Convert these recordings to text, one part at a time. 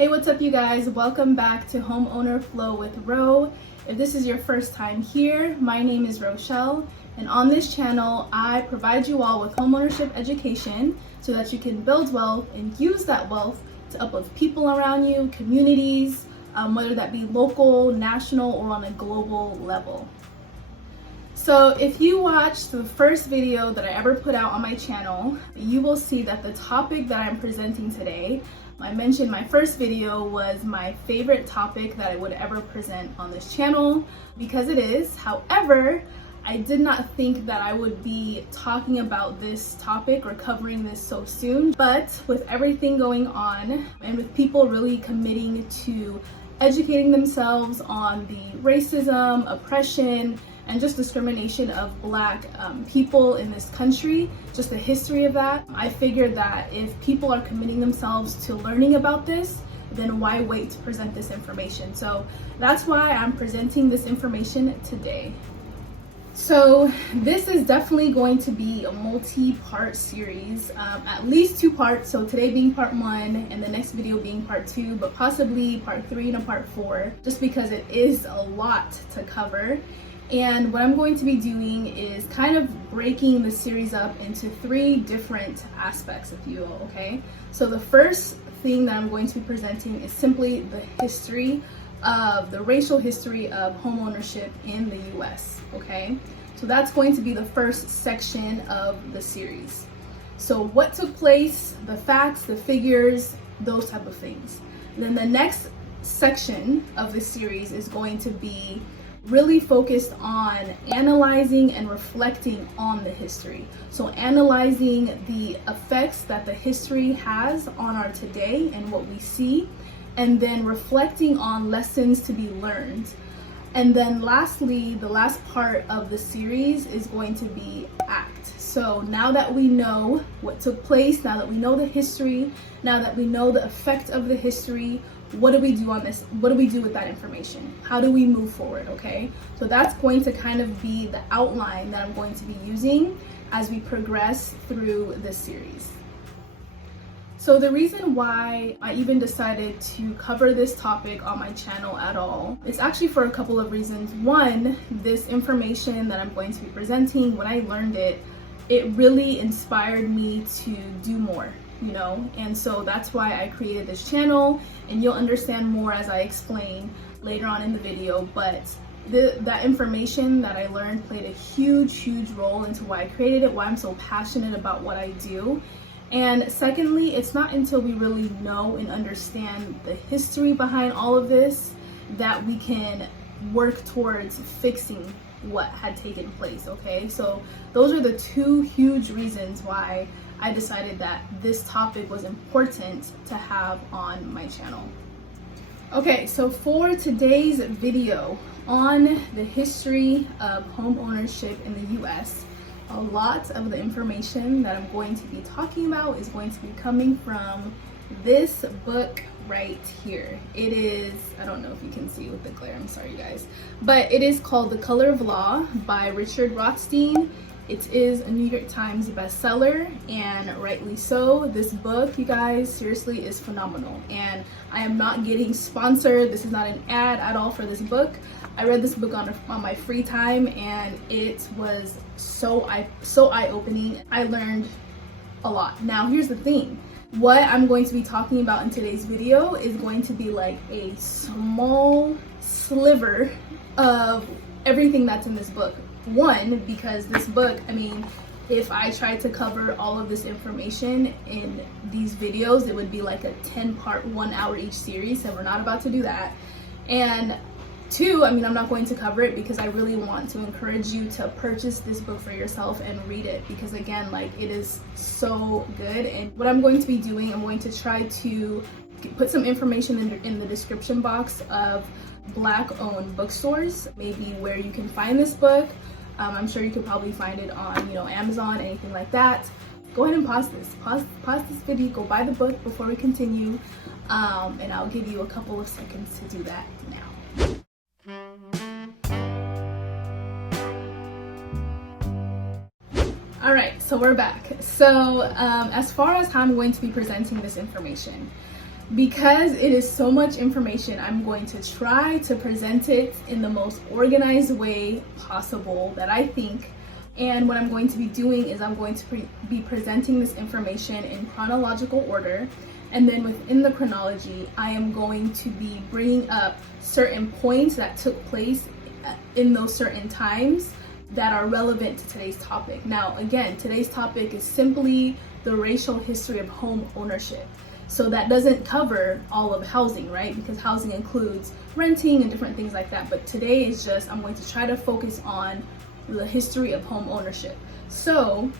Hey, what's up you guys? Welcome back to Homeowner Flow with Ro. If this is your first time here, my name is Rochelle, and on this channel, I provide you all with homeownership education so that you can build wealth and use that wealth to uplift people around you, communities, whether that be local, national, or on a global level. So if you watched the first video that I ever put out on my channel, you will see that the topic that I'm presenting today, I mentioned my first video was my favorite topic that I would ever present on this channel, because it is. However, I did not think that I would be talking about this topic or covering this so soon. But with everything going on and with people really committing to educating themselves on the racism, oppression, and just discrimination of Black people in this country, just the history of that, I figured that if people are committing themselves to learning about this, then why wait to present this information? So that's why I'm presenting this information today. So this is definitely going to be a multi-part series, at least 2 parts. So today being part 1 and the next video being part 2, but possibly part 3 and a part 4, just because it is a lot to cover. And what I'm going to be doing is kind of breaking the series up into 3 different aspects, if you will, okay? So the first thing that I'm going to be presenting is simply the history of the racial history of homeownership in the US, okay? So that's going to be the first section of the series. So what took place, the facts, the figures, those type of things. Then the next section of the series is going to be really focused on analyzing and reflecting on the history. So analyzing the effects that the history has on our today and what we see, and then reflecting on lessons to be learned. And then lastly, the last part of the series is going to be act. So now that we know what took place, now that we know the history, now that we know the effect of the history, what do we do on this? What do we do with that information? How do we move forward, okay? So that's going to kind of be the outline that I'm going to be using as we progress through this series. So the reason why I even decided to cover this topic on my channel at all, it's actually for a couple of reasons. One, this information that I'm going to be presenting, when I learned it, it really inspired me to do more, you know? And so that's why I created this channel, and you'll understand more as I explain later on in the video. But that information that I learned played a huge role into why I created it, why I'm so passionate about what I do. And secondly, it's not until we really know and understand the history behind all of this that we can work towards fixing what had taken place, okay? So those are the 2 huge reasons why I decided that this topic was important to have on my channel. Okay, so for today's video on the history of home ownership in the US, a lot of the information that I'm going to be talking about is going to be coming from this book right here. It is, I don't know if you can see with the glare, I'm sorry guys, but it is called The Color of Law by Richard Rothstein. It is a New York Times bestseller, and rightly so. This book, you guys, seriously is phenomenal. And I am not getting sponsored. This is not an ad at all for this book. I read this book on my free time, and it was so eye-opening. I learned a lot. Now, here's the thing. What I'm going to be talking about in today's video is going to be like a small sliver of everything that's in this book. One, because this book, I mean, if I tried to cover all of this information in these videos, it would be like a 10-part, 1 hour each series, and we're not about to do that. And 2, I mean, I'm not going to cover it because I really want to encourage you to purchase this book for yourself and read it, because again, like, it is so good. And what I'm going to be doing, I'm going to try to put some information in the description box of Black-owned bookstores, maybe where you can find this book. I'm sure you could probably find it on, you know, Amazon, anything like that. Go ahead and pause this video, go buy the book before we continue, and I'll give you a couple of seconds to do that now. All right, so we're back. So as far as how I'm going to be presenting this information, Because it is so much information, I'm going to try to present it in the most organized way possible that I think. And what I'm going to be doing is I'm going to be presenting this information in chronological order. And then within the chronology, I am going to be bringing up certain points that took place in those certain times that are relevant to today's topic. Now, again, today's topic is simply the racial history of home ownership. So that doesn't cover all of housing, right? Because housing includes renting and different things like that. But today is just, I'm going to try to focus on the history of home ownership. So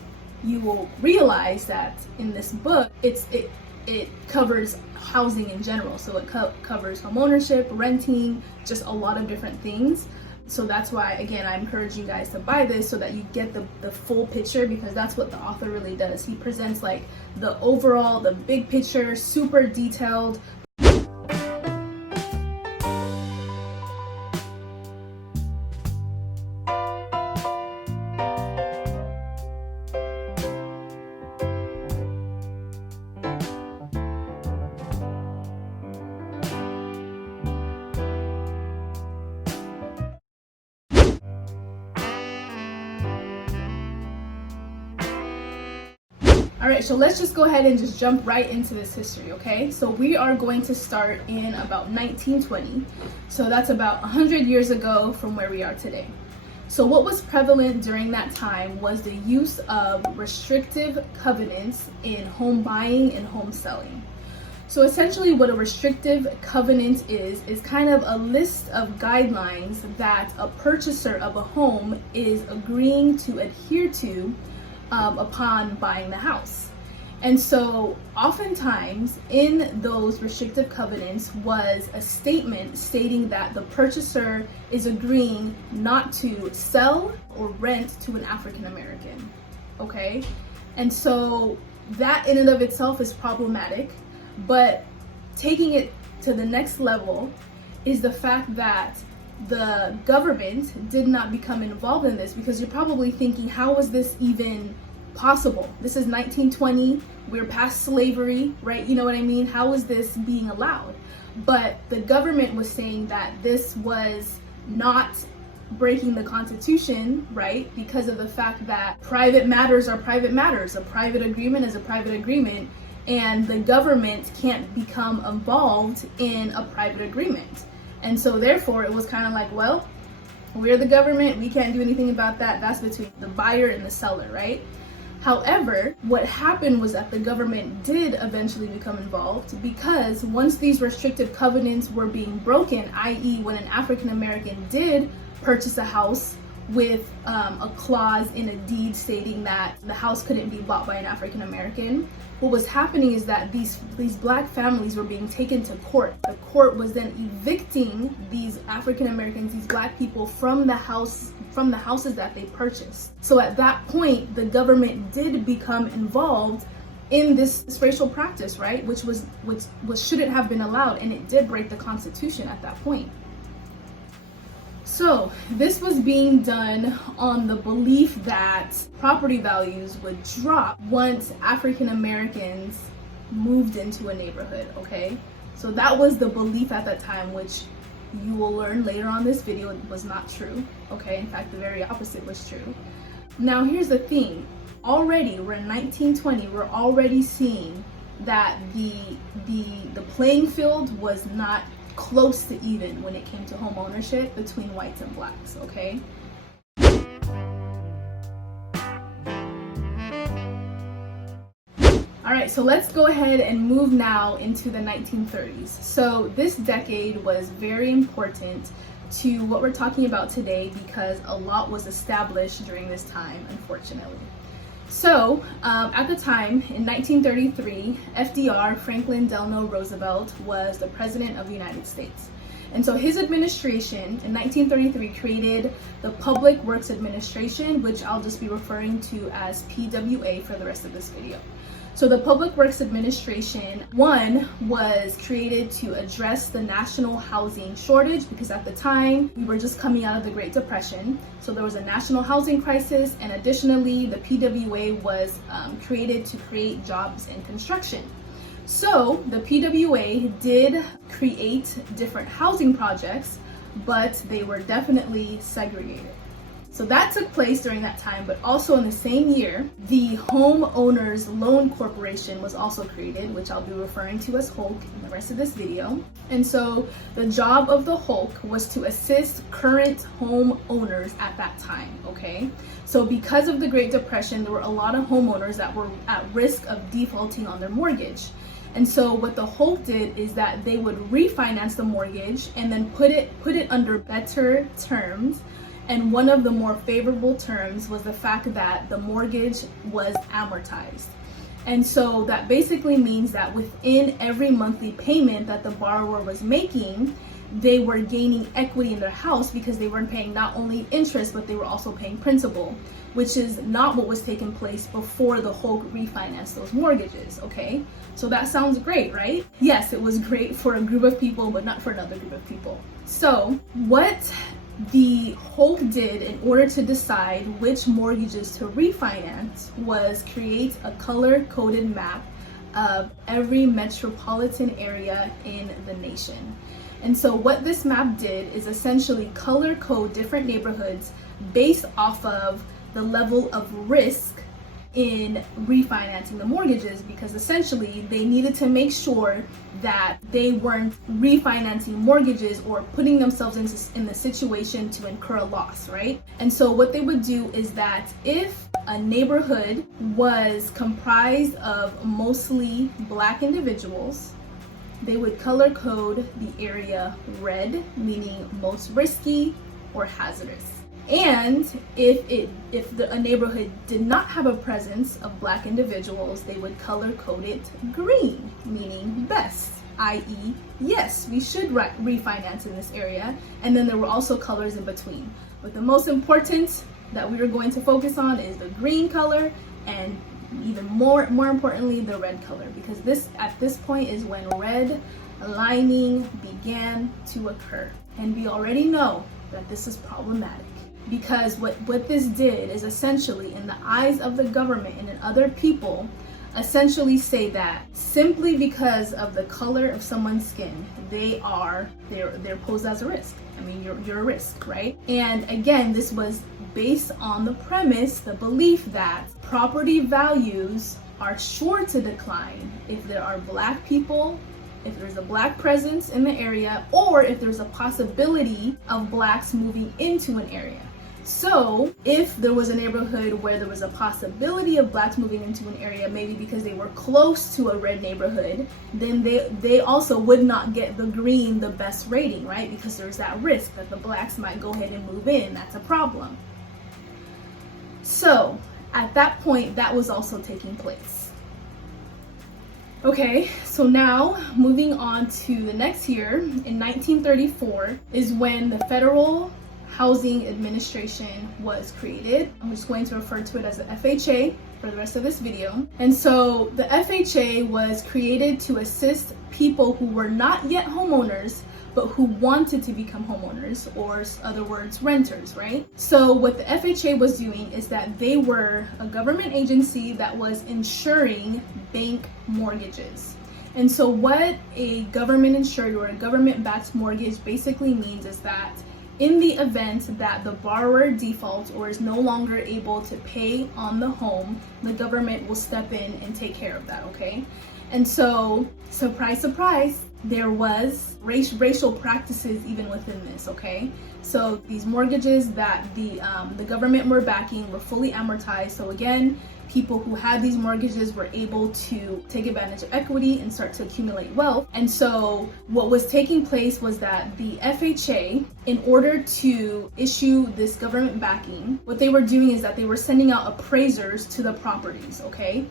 you will realize that in this book, it covers housing in general. So it covers home ownership, renting, just a lot of different things. So that's why, again, I encourage you guys to buy this so that you get the full picture, because that's what the author really does. He presents like the overall, the big picture, super detailed. All right, so let's just go ahead and just jump right into this history, okay? So we are going to start in about 1920. So that's about 100 years ago from where we are today. So what was prevalent during that time was the use of restrictive covenants in home buying and home selling. So essentially what a restrictive covenant is kind of a list of guidelines that a purchaser of a home is agreeing to adhere to upon buying the house. And so oftentimes in those restrictive covenants was a statement stating that the purchaser is agreeing not to sell or rent to an African American, okay? And so that in and of itself is problematic, but taking it to the next level is the fact that the government did not become involved in this, because you're probably thinking, how is this even possible? This is 1920, we're past slavery, right? You know what I mean? How is this being allowed? But the government was saying that this was not breaking the Constitution, right? Because of the fact that private matters are private matters. A private agreement is a private agreement, and the government can't become involved in a private agreement. And so therefore it was kind of like, well, we're the government, we can't do anything about that. That's between the buyer and the seller, right? However, what happened was that the government did eventually become involved, because once these restrictive covenants were being broken, i.e. when an African American did purchase a house with a clause in a deed stating that the house couldn't be bought by an African American, what was happening is that these black families were being taken to court. The court was then evicting these African Americans, these black people, from the houses that they purchased. So at that point, the government did become involved in this racial practice, right? Which shouldn't have been allowed, and it did break the Constitution at that point. So this was being done on the belief that property values would drop once African Americans moved into a neighborhood, okay? So that was the belief at that time, which you will learn later on this video was not true, okay? In fact, the very opposite was true. Now here's the thing, already we're in 1920, we're already seeing that the playing field was not close to even when it came to home ownership between whites and blacks, okay? All right, so let's go ahead and move now into the 1930s. So this decade was very important to what we're talking about today, because a lot was established during this time, unfortunately. So at the time, in 1933, FDR, Franklin Delano Roosevelt, was the president of the United States. And so his administration in 1933 created the Public Works Administration, which I'll just be referring to as PWA for the rest of this video. So the Public Works Administration, one, was created to address the national housing shortage, because at the time we were just coming out of the Great Depression. So there was a national housing crisis, and additionally the PWA was created to create jobs in construction. So the PWA did create different housing projects, but they were definitely segregated. So that took place during that time, but also in the same year, the Homeowners Loan Corporation was also created, which I'll be referring to as HOLC in the rest of this video. And so the job of the HOLC was to assist current homeowners at that time, okay? So because of the Great Depression, there were a lot of homeowners that were at risk of defaulting on their mortgage. And so what the HOLC did is that they would refinance the mortgage and then put it under better terms. And one of the more favorable terms was the fact that the mortgage was amortized. And so that basically means that within every monthly payment that the borrower was making, they were gaining equity in their house because they weren't paying not only interest, but they were also paying principal, which is not what was taking place before the HOLC refinanced those mortgages, okay? So that sounds great, right? Yes, it was great for a group of people, but not for another group of people. So what the HOLC did in order to decide which mortgages to refinance was create a color-coded map of every metropolitan area in the nation. And so what this map did is essentially color code different neighborhoods based off of the level of risk in refinancing the mortgages, because essentially they needed to make sure that they weren't refinancing mortgages or putting themselves in the situation to incur a loss, right? And so what they would do is that if a neighborhood was comprised of mostly Black individuals, they would color code the area red, meaning most risky or hazardous. And if a neighborhood did not have a presence of Black individuals, they would color code it green, meaning best, i.e., yes, we should refinance in this area. And then there were also colors in between. But the most important that we are going to focus on is the green color, and even more importantly, the red color, because at this point is when redlining began to occur. And we already know that this is problematic, because what this did is essentially, in the eyes of the government and in other people, essentially say that simply because of the color of someone's skin, they're posed as a risk. I mean, you're a risk, right? And again, this was based on the premise, the belief that property values are sure to decline if there are Black people, if there's a Black presence in the area, or if there's a possibility of Blacks moving into an area. So if there was a neighborhood where there was a possibility of Blacks moving into an area, maybe because they were close to a red neighborhood, then they also would not get the green, the best rating, right? Because there's that risk that the Blacks might go ahead and move in. That's a problem. So at that point, that was also taking place. Okay, so now moving on to the next year, in 1934 is when the Federal Housing Administration was created. I'm just going to refer to it as the FHA for the rest of this video. And so the FHA was created to assist people who were not yet homeowners, but who wanted to become homeowners, or in other words, renters, right? So what the FHA was doing is that they were a government agency that was insuring bank mortgages. And so what a government-insured or a government-backed mortgage basically means is that in the event that the borrower defaults or is no longer able to pay on the home, the government will step in and take care of that, okay? And so, surprise, surprise, there was racial practices even within this, okay? So these mortgages that the government were backing were fully amortized. So again, people who had these mortgages were able to take advantage of equity and start to accumulate wealth. And so what was taking place was that the FHA, in order to issue this government backing, what they were doing is that they were sending out appraisers to the properties, okay?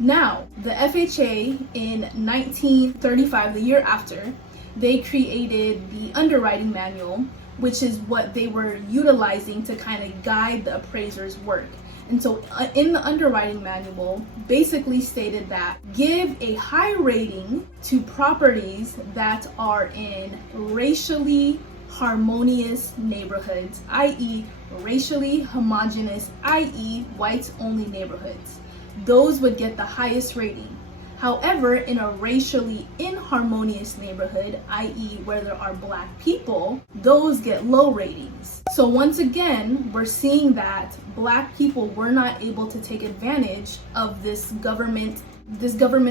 Now, the FHA in 1935, the year after, they created the underwriting manual, which is what they were utilizing to kind of guide the appraiser's work. And so in the underwriting manual, basically stated that give a high rating to properties that are in racially harmonious neighborhoods, i.e. racially homogeneous, i.e. whites only neighborhoods. Those would get the highest rating. However, in a racially inharmonious neighborhood, i.e. where there are black people, those get low ratings. So once again, we're seeing that black people were not able to take advantage of this government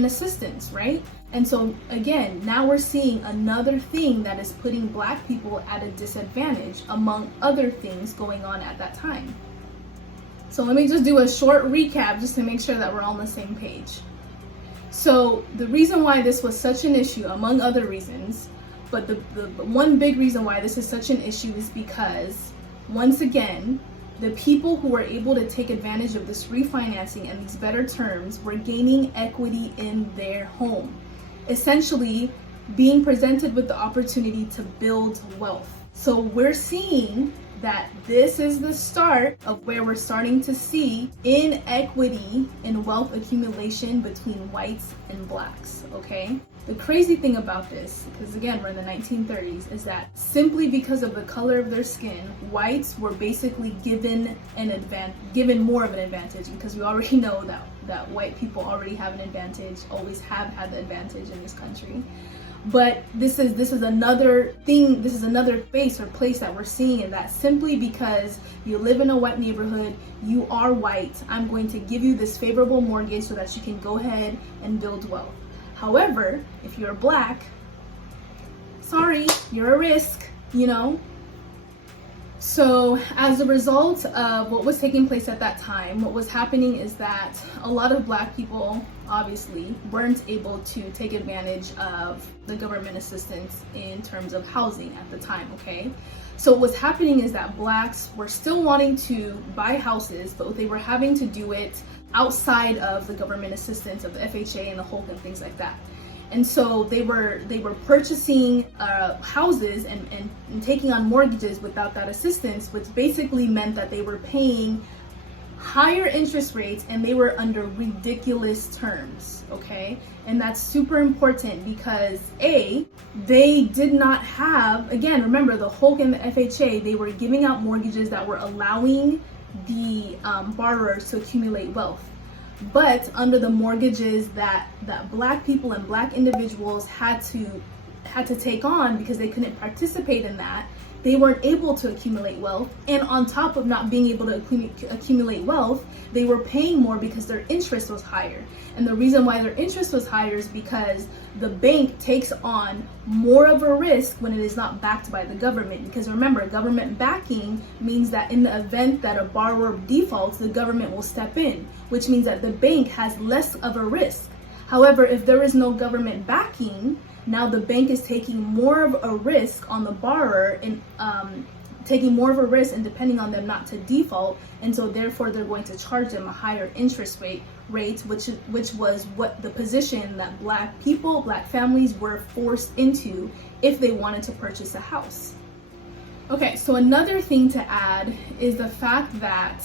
assistance, right? And so again, now we're seeing another thing that is putting black people at a disadvantage among other things going on at that time. So let me just do a short recap just to make sure that we're all on the same page. So the reason why this was such an issue, among other reasons, but the one big reason why this is such an issue is because, once again, the people who were able to take advantage of this refinancing and these better terms were gaining equity in their home, essentially being presented with the opportunity to build wealth. So we're seeing that this is the start of where we're starting to see inequity in wealth accumulation between whites and blacks, okay? The crazy thing about this, because again, we're in the 1930s, is that simply because of the color of their skin, whites were basically given more of an advantage, because we already know that white people already have an advantage, always have had the advantage in this country. But this is another thing, this is another face or place that we're seeing, is that simply because you live in a white neighborhood, you are white, I'm going to give you this favorable mortgage so that you can go ahead and build wealth. However, if you're black, sorry, you're a risk, you know? So as a result of what was taking place at that time, what was happening is that a lot of black people obviously weren't able to take advantage of the government assistance in terms of housing at the time, okay? So what was happening is that blacks were still wanting to buy houses, but they were having to do it outside of the government assistance of the FHA and the HOLC and things like that. And so they were purchasing houses and taking on mortgages without that assistance, which basically meant that they were paying higher interest rates and they were under ridiculous terms, okay? And that's super important because they did not have, again, remember the HOLC and the FHA, they were giving out mortgages that were allowing the borrowers to accumulate wealth. But under the mortgages that black people and black individuals had to take on because they couldn't participate in that, they weren't able to accumulate wealth. And on top of not being able to accumulate wealth, they were paying more because their interest was higher. And the reason why their interest was higher is because the bank takes on more of a risk when it is not backed by the government. Because remember, government backing means that in the event that a borrower defaults, the government will step in, which means that the bank has less of a risk. However, if there is no government backing, now the bank is taking more of a risk on the borrower and taking more of a risk and depending on them not to default, and so therefore they're going to charge them a higher interest rate, which was what the position that black people, black families were forced into if they wanted to purchase a house. Okay, so another thing to add is the fact that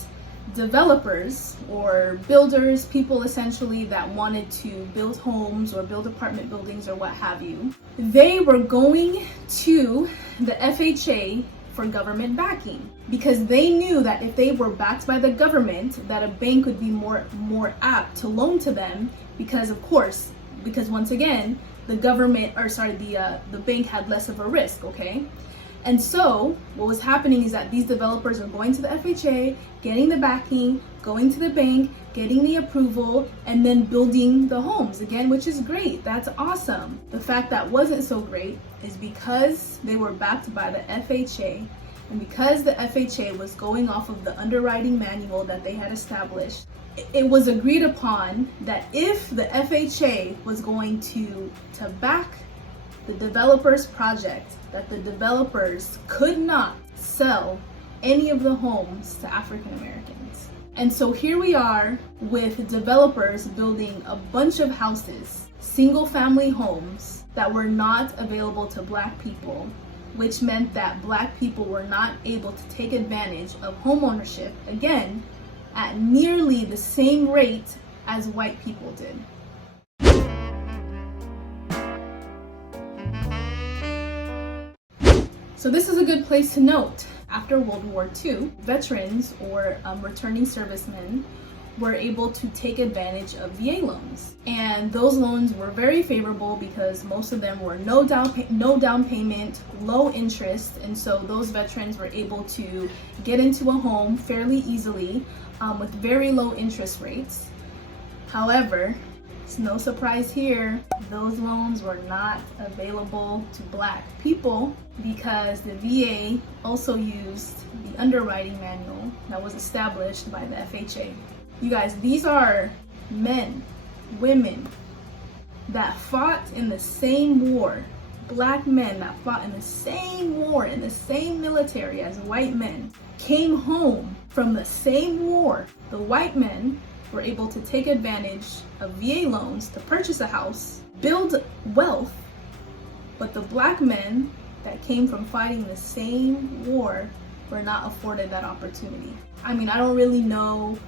developers or builders, people essentially that wanted to build homes or build apartment buildings or what have you, they were going to the FHA for government backing because they knew that if they were backed by the government, that a bank would be more apt to loan to them because once again, the bank had less of a risk, okay? And so what was happening is that these developers are going to the FHA, getting the backing, going to the bank, getting the approval, and then building the homes again, which is great. That's awesome. The fact that wasn't so great is because they were backed by the FHA and because the FHA was going off of the underwriting manual that they had established. It was agreed upon that if the FHA was going to back the developer's project, that the developers could not sell any of the homes to African Americans. And so here we are with developers building a bunch of houses, single family homes that were not available to black people, which meant that black people were not able to take advantage of homeownership, again, at nearly the same rate as white people did. So this is a good place to note. After World War II, veterans or returning servicemen were able to take advantage of VA loans. And those loans were very favorable because most of them were no down payment, low interest, and so those veterans were able to get into a home fairly easily with very low interest rates. However, it's no surprise here, those loans were not available to Black people because the VA also used the underwriting manual that was established by the FHA. You guys, these are men, women that fought in the same war, Black men that fought in the same war, in the same military as white men, came home from the same war. The white men were able to take advantage of VA loans to purchase a house, build wealth, but the Black men that came from fighting the same war were not afforded that opportunity. I mean, I don't really know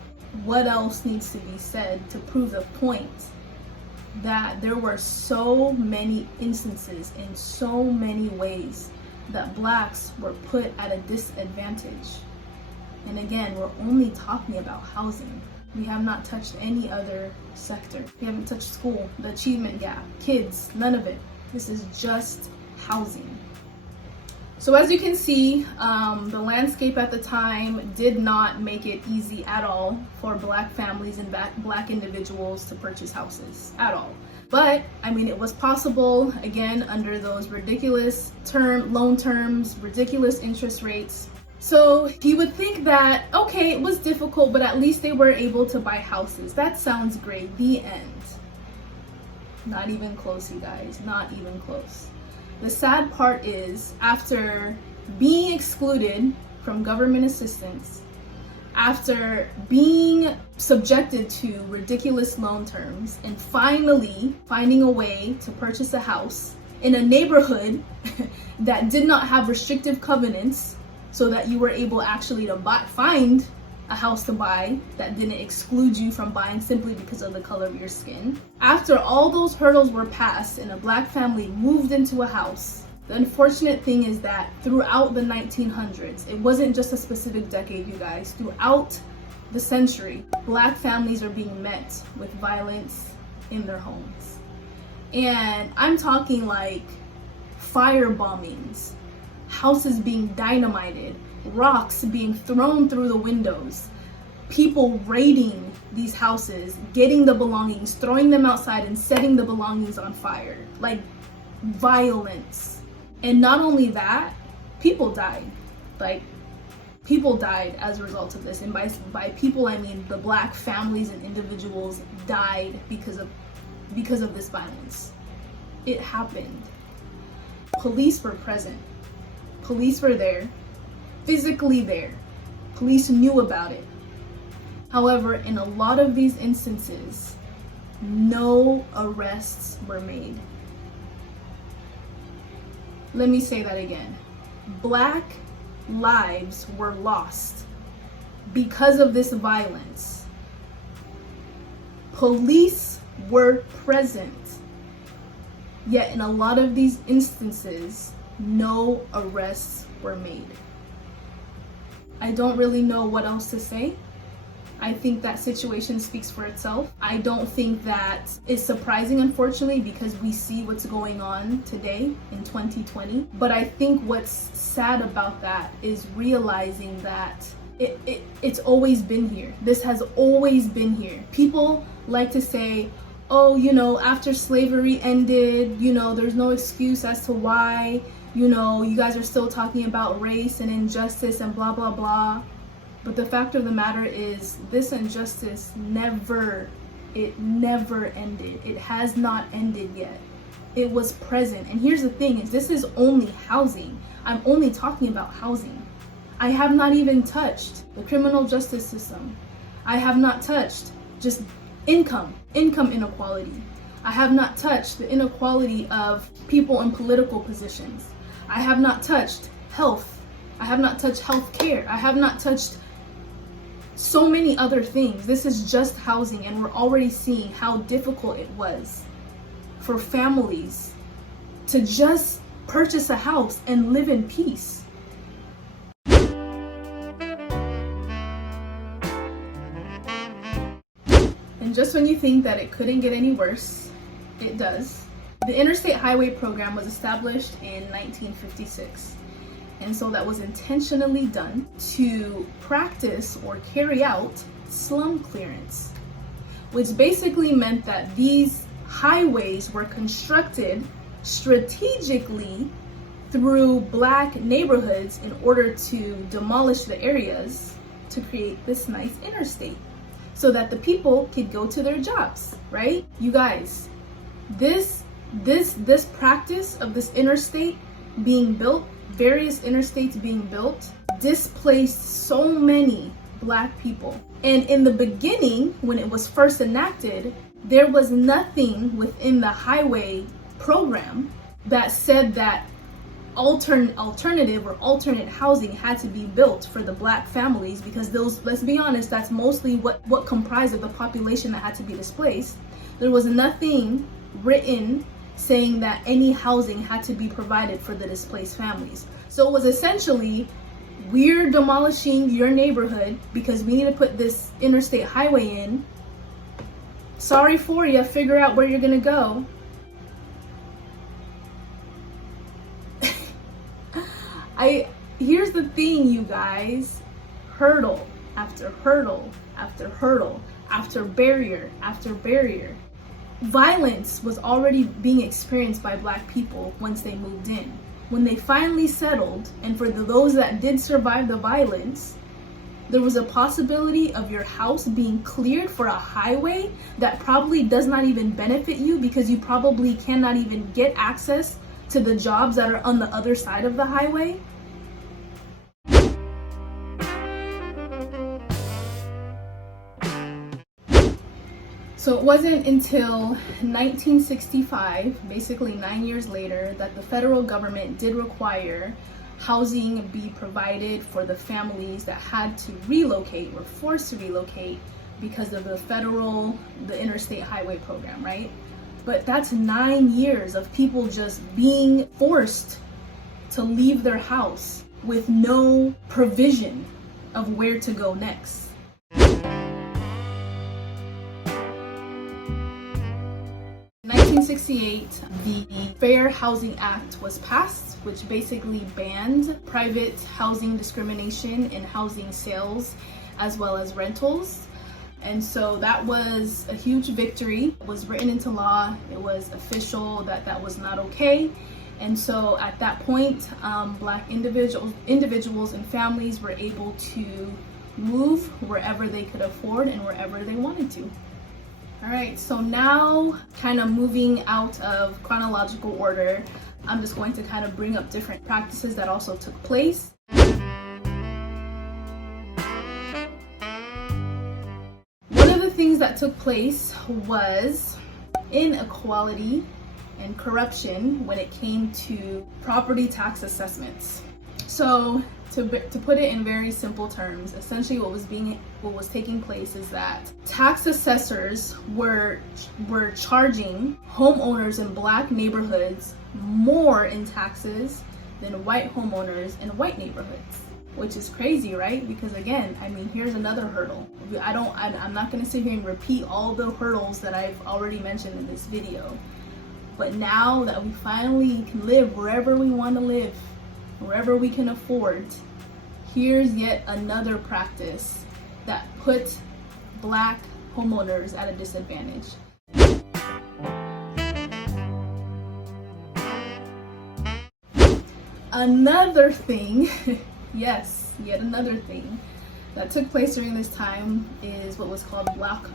what else needs to be said to prove the point that there were so many instances in so many ways that Blacks were put at a disadvantage. And again, we're only talking about housing. We have not touched any other sector. We haven't touched school, the achievement gap, kids, none of it. This is just housing. So as you can see, the landscape at the time did not make it easy at all for Black families and Black individuals to purchase houses at all. But I mean, it was possible, again, under those ridiculous loan terms, ridiculous interest rates. So you would think that, okay, it was difficult, but at least they were able to buy houses. That sounds great. The end. Not even close, you guys, not even close. The sad part is, after being excluded from government assistance, after being subjected to ridiculous loan terms, and finally finding a way to purchase a house in a neighborhood that did not have restrictive covenants, so that you were able actually to find a house to buy that didn't exclude you from buying simply because of the color of your skin. After all those hurdles were passed and a Black family moved into a house, the unfortunate thing is that throughout the 1900s, it wasn't just a specific decade, you guys, throughout the century, Black families are being met with violence in their homes. And I'm talking like fire bombings, houses being dynamited, rocks being thrown through the windows, people raiding these houses, getting the belongings, throwing them outside and setting the belongings on fire, like violence. And not only that, people died. Like, people died as a result of this. And by people, I mean the Black families and individuals died because of this violence. It happened. Police were present. Police were there, physically there. Police knew about it. However, in a lot of these instances, no arrests were made. Let me say that again. Black lives were lost because of this violence. Police were present, yet in a lot of these instances, no arrests were made. I don't really know what else to say. I think that situation speaks for itself. I don't think that is surprising, unfortunately, because we see what's going on today in 2020. But I think what's sad about that is realizing that it's always been here. This has always been here. People like to say, oh, after slavery ended, there's no excuse as to why, you guys are still talking about race and injustice and blah, blah, blah. But the fact of the matter is, this injustice never ended. It has not ended yet. It was present. And here's the thing, is this is only housing. I'm only talking about housing. I have not even touched the criminal justice system. I have not touched just income inequality. I have not touched the inequality of people in political positions. I have not touched health. I have not touched health care. I have not touched so many other things. This is just housing, and we're already seeing how difficult it was for families to just purchase a house and live in peace. And just when you think that it couldn't get any worse, it does. The Interstate Highway Program was established in 1956. And so that was intentionally done to practice or carry out slum clearance, which basically meant that these highways were constructed strategically through Black neighborhoods in order to demolish the areas to create this nice interstate so that the people could go to their jobs, right? You guys, this practice of this interstate being built, various interstates being built, displaced so many Black people. And in the beginning, when it was first enacted, there was nothing within the highway program that said that alternative or alternate housing had to be built for the Black families, because those, let's be honest, that's mostly what comprised of the population that had to be displaced. There was nothing written saying that any housing had to be provided for the displaced families. So it was essentially, we're demolishing your neighborhood because we need to put this interstate highway in. Sorry for you, figure out where you're gonna go. Here's the thing, you guys. Hurdle after hurdle after hurdle after barrier after barrier. Violence was already being experienced by Black people once they moved in. When they finally settled, and for those that did survive the violence, there was a possibility of your house being cleared for a highway that probably does not even benefit you, because you probably cannot even get access to the jobs that are on the other side of the highway. So it wasn't until 1965, basically 9 years later, that the federal government did require housing be provided for the families that had to relocate, were forced to relocate because of the interstate highway program, right? But that's 9 years of people just being forced to leave their house with no provision of where to go next. 1968, the Fair Housing Act was passed, which basically banned private housing discrimination in housing sales as well as rentals. And so that was a huge victory. It was written into law. It was official that was not okay. And so at that point, Black individuals and families were able to move wherever they could afford and wherever they wanted to. All right, so now kind of moving out of chronological order, I'm just going to kind of bring up different practices that also took place. One of the things that took place was inequality and corruption when it came to property tax assessments. So to put it in very simple terms, essentially what was taking place is that tax assessors were charging homeowners in Black neighborhoods more in taxes than white homeowners in white neighborhoods, which is crazy, right? Because again, I mean, here's another hurdle. I'm not going to sit here and repeat all the hurdles that I've already mentioned in this video, but now that we finally can live wherever we want to live, wherever we can afford, here's yet another practice that put Black homeowners at a disadvantage. Another thing, yes, yet another thing that took place during this time is what was called block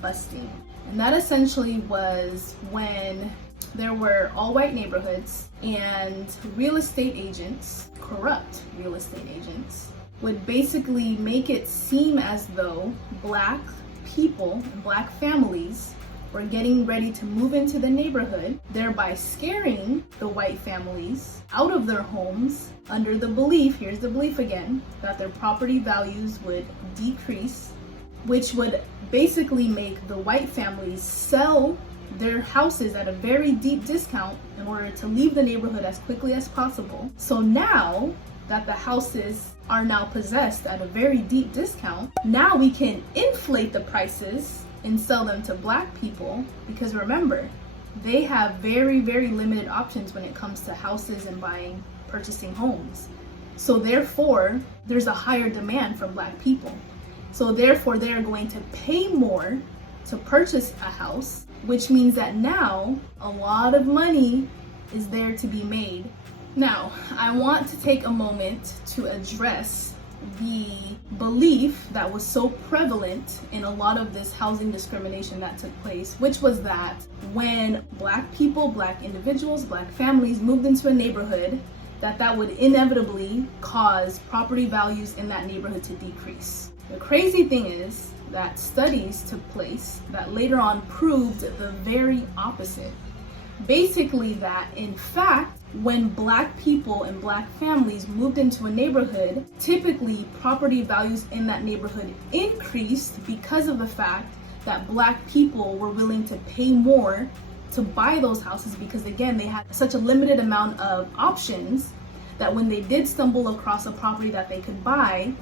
busting. And that essentially was when there were all-white neighborhoods and real estate agents, corrupt real estate agents, would basically make it seem as though Black people and Black families were getting ready to move into the neighborhood, thereby scaring the white families out of their homes under the belief, here's the belief again, that their property values would decrease, which would basically make the white families sell their houses at a very deep discount in order to leave the neighborhood as quickly as possible. So now that the houses are now possessed at a very deep discount, now we can inflate the prices and sell them to black people, because remember, they have very, very limited options when it comes to houses and purchasing homes. So therefore, there's a higher demand from black people. So therefore, they are going to pay more to purchase a house, which means that now a lot of money is there to be made. Now, I want to take a moment to address the belief that was so prevalent in a lot of this housing discrimination that took place, which was that when black people, black individuals, black families moved into a neighborhood, that would inevitably cause property values in that neighborhood to decrease. The crazy thing is that studies took place that later on proved the very opposite. Basically that, in fact, when black people and black families moved into a neighborhood, typically property values in that neighborhood increased because of the fact that black people were willing to pay more to buy those houses, because again, they had such a limited amount of options that when they did stumble across a property that they could buy,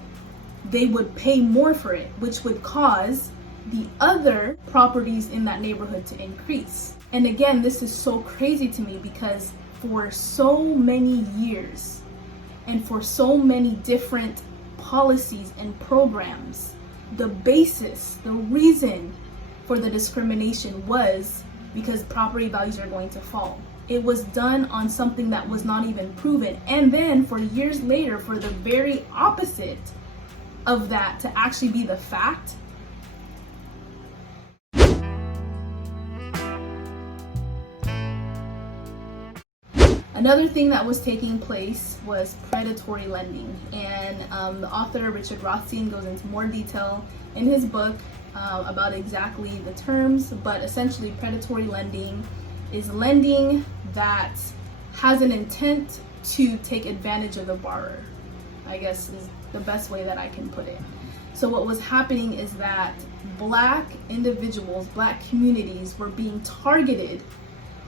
they would pay more for it, which would cause the other properties in that neighborhood to increase. And again, this is so crazy to me because for so many years and for so many different policies and programs, the basis, the reason for the discrimination was because property values are going to fall. It was done on something that was not even proven. And then for years later, for the very opposite of that to actually be the fact, another thing that was taking place was predatory lending, and the author Richard Rothstein goes into more detail in his book about exactly the terms, but essentially predatory lending is lending that has an intent to take advantage of the borrower, I guess is the best way that I can put it. So what was happening is that black individuals, black communities were being targeted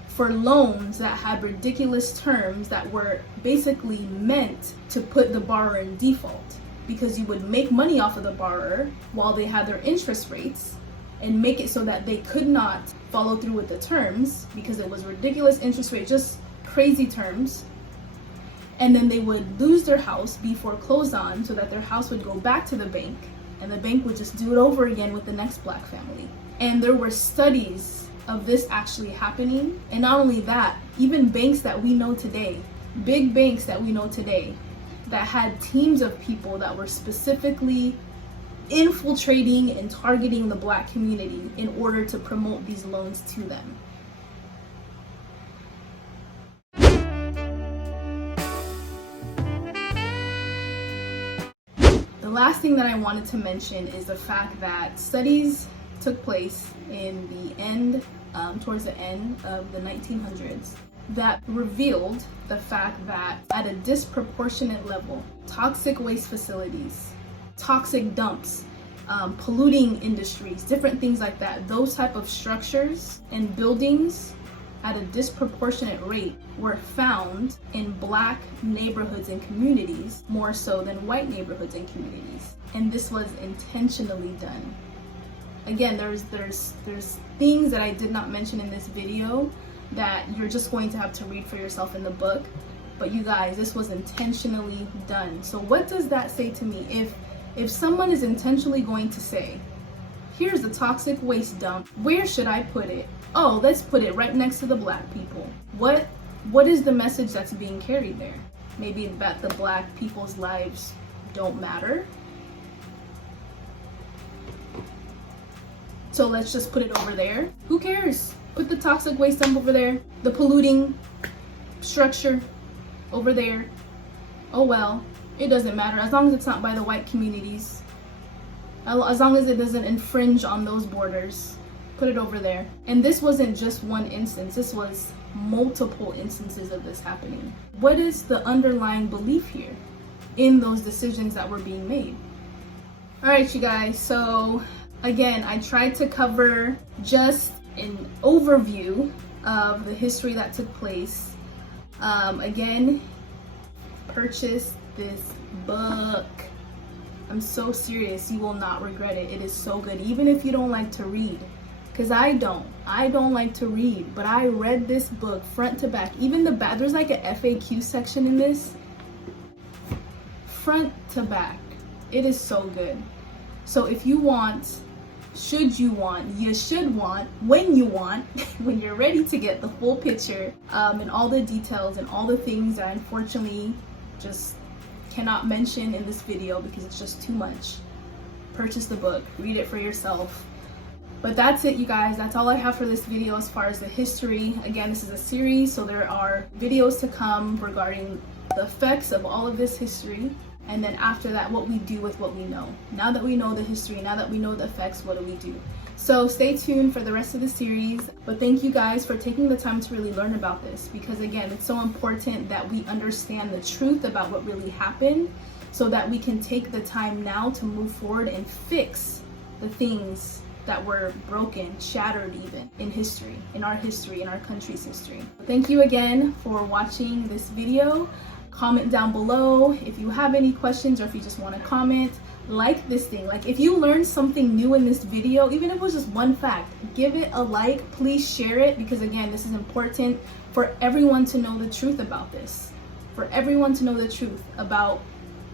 for loans that had ridiculous terms that were basically meant to put the borrower in default, because you would make money off of the borrower while they had their interest rates and make it so that they could not follow through with the terms because it was ridiculous interest rate, just crazy terms. And then they would lose their house, be foreclosed on, so that their house would go back to the bank, and the bank would just do it over again with the next black family. And there were studies of this actually happening. And not only that, even banks that we know today, big banks that we know today, that had teams of people that were specifically infiltrating and targeting the black community in order to promote these loans to them. The last thing that I wanted to mention is the fact that studies took place in the end, towards the end of the 1900s, that revealed the fact that at a disproportionate level, toxic waste facilities, toxic dumps, polluting industries, different things like that, those type of structures and buildings at a disproportionate rate were found in black neighborhoods and communities more so than white neighborhoods and communities. And this was intentionally done. Again, there's things that I did not mention in this video that you're just going to have to read for yourself in the book. But you guys, this was intentionally done. So what does that say to me? If someone is intentionally going to say, here's the toxic waste dump, where should I put it? Oh, let's put it right next to the black people. What is the message that's being carried there? Maybe that the black people's lives don't matter. So let's just put it over there. Who cares? Put the toxic waste dump over there. The polluting structure over there. Oh well, it doesn't matter as long as it's not by the white communities. As long as it doesn't infringe on those borders. Put it over there. And this wasn't just one instance. This was multiple instances of this happening. What is the underlying belief here in those decisions that were being made? All right, you guys. So again, I tried to cover just an overview of the history that took place. Again, purchase this book. I'm so serious. You will not regret it. It is so good. Even if you don't like to read, because I don't like to read, but I read this book front to back. Even the back, there's like a FAQ section in this, front to back. It is so good. So if you want, you should want, when you want, when you're ready to get the full picture, and all the details and all the things that I unfortunately just cannot mention in this video because it's just too much, purchase the book, read it for yourself. But that's it, you guys. That's all I have for this video as far as the history. Again, this is a series, so there are videos to come regarding the effects of all of this history. And then after that, what we do with what we know. Now that we know the history, now that we know the effects, what do we do? So stay tuned for the rest of the series. But thank you guys for taking the time to really learn about this, because again, it's so important that we understand the truth about what really happened so that we can take the time now to move forward and fix the things that were broken, shattered even in history, in our country's history. Thank you again for watching this video. Comment down below if you have any questions or if you just want to comment. Like this thing. Like if you learned something new in this video, even if it was just one fact, give it a like. Please share it, because again, this is important for everyone to know the truth about this. For everyone to know the truth about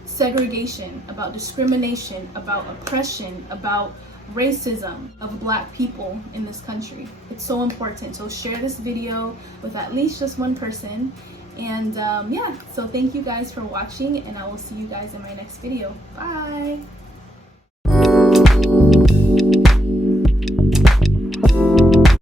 segregation, about discrimination, about oppression, about racism of Black people in this country. It's so important. So share this video with at least just one person. And yeah, so thank you guys for watching, and I will see you guys in my next video. Bye.